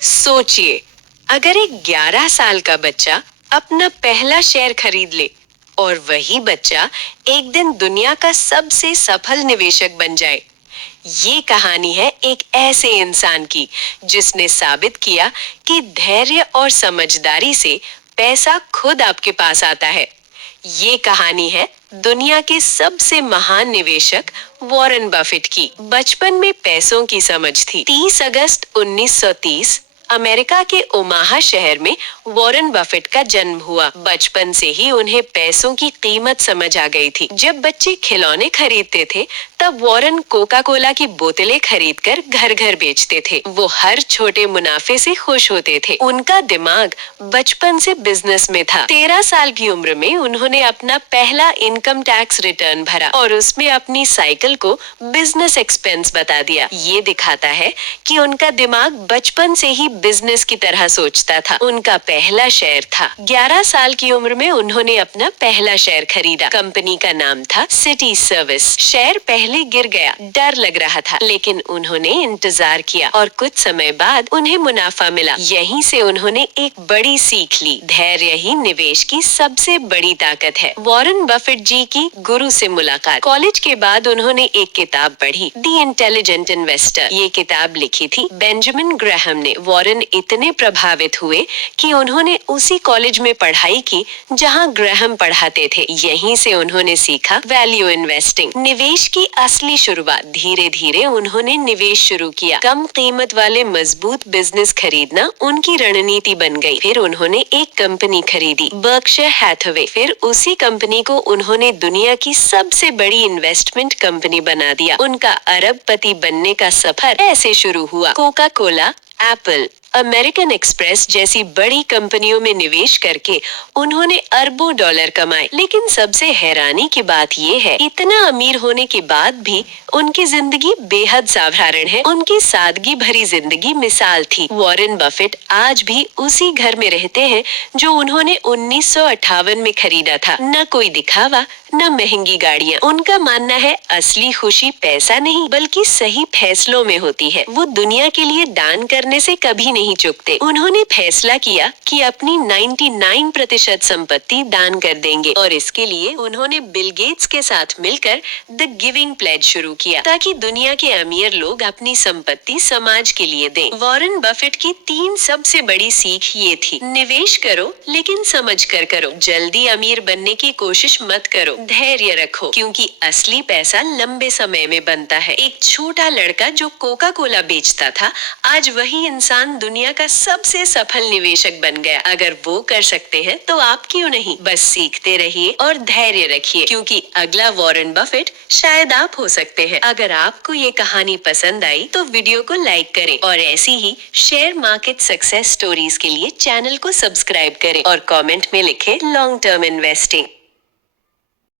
सोचिए, अगर एक 11 साल का बच्चा अपना पहला शेयर खरीद ले और वही बच्चा एक दिन दुनिया का सबसे सफल निवेशक बन जाए। ये कहानी है एक ऐसे इंसान की जिसने साबित किया कि धैर्य और समझदारी से पैसा खुद आपके पास आता है। ये कहानी है दुनिया के सबसे महान निवेशक वॉरेन बफेट की। बचपन में पैसों की समझ थी। 30 अगस्त 1930 अमेरिका के ओमाहा शहर में वॉरेन बफेट का जन्म हुआ। बचपन से ही उन्हें पैसों की कीमत समझ आ गई थी। जब बच्चे खिलौने खरीदते थे तब वॉरेन कोका कोला की बोतलें खरीदकर घर घर बेचते थे। वो हर छोटे मुनाफे से खुश होते थे। उनका दिमाग बचपन से बिजनेस में था। 13 साल की उम्र में उन्होंने अपना पहला इनकम टैक्स रिटर्न भरा और उसमें अपनी साइकिल को बिजनेस एक्सपेंस बता दिया। ये दिखाता है कि उनका दिमाग बचपन से ही बिजनेस की तरह सोचता था। उनका पहला शेयर था। 11 साल की उम्र में उन्होंने अपना पहला शेयर खरीदा। कंपनी का नाम था सिटी सर्विस। शेयर पहले गिर गया, डर लग रहा था, लेकिन उन्होंने इंतजार किया और कुछ समय बाद उन्हें मुनाफा मिला। यहीं से उन्होंने एक बड़ी सीख ली, धैर्य ही निवेश की सबसे बड़ी ताकत है। वॉरेन बफेट जी की गुरु से मुलाकात। कॉलेज के बाद उन्होंने एक किताब पढ़ी, द इंटेलिजेंट इन्वेस्टर। ये किताब लिखी थी बेंजामिन ग्राहम ने। वॉरेन इतने प्रभावित हुए कि उन्होंने उसी कॉलेज में पढ़ाई की जहां ग्राहम पढ़ाते थे। यहीं से उन्होंने सीखा वैल्यू इन्वेस्टिंग, निवेश की असली शुरुआत। धीरे धीरे उन्होंने निवेश शुरू किया। कम कीमत वाले मजबूत बिजनेस खरीदना उनकी रणनीति बन गई। फिर उन्होंने एक कंपनी खरीदी, बर्कशायर हैथवे। फिर उसी कंपनी को उन्होंने दुनिया की सबसे बड़ी इन्वेस्टमेंट कंपनी बना दिया। उनका अरबपति बनने का सफर ऐसे शुरू हुआ। Coca Cola, Apple, American express जैसी बड़ी कंपनियों में निवेश करके उन्होंने अरबों डॉलर कमाए। लेकिन सबसे हैरानी की बात ये है, इतना अमीर होने के बाद भी उनकी जिंदगी बेहद साधारण है। उनकी सादगी भरी जिंदगी मिसाल थी। वॉरेन बफेट आज भी उसी घर में रहते हैं जो उन्होंने 1958 में खरीदा था। न कोई दिखावा, न महंगी गाड़ियाँ। उनका मानना है असली खुशी पैसा नहीं बल्कि सही फैसलों में होती है। वो दुनिया के लिए दान करने से कभी नहीं चूकते। उन्होंने फैसला किया कि अपनी 99% संपत्ति दान कर देंगे और इसके लिए उन्होंने बिल गेट्स के साथ मिलकर द गिविंग प्लेज शुरू किया ताकि दुनिया के अमीर लोग अपनी संपत्ति समाज के लिए दें। वॉरेन बफेट की 3 सबसे बड़ी सीख ये थी, निवेश करो लेकिन समझ कर करो, जल्दी अमीर बनने की कोशिश मत करो, धैर्य रखो क्योंकि असली पैसा लंबे समय में बनता है। एक छोटा लड़का जो कोका कोला बेचता था, आज वही इंसान दुनिया का सबसे सफल निवेशक बन गया। अगर वो कर सकते हैं तो आप क्यों नहीं? बस सीखते रहिए और धैर्य रखिए क्योंकि अगला वॉरेन बफेट शायद आप हो सकते हैं। अगर आपको ये कहानी पसंद आई तो वीडियो को लाइक करें और ऐसी ही शेयर मार्केट सक्सेस स्टोरीज के लिए चैनल को सब्सक्राइब करें और कमेंट में लिखें लॉन्ग टर्म इन्वेस्टिंग।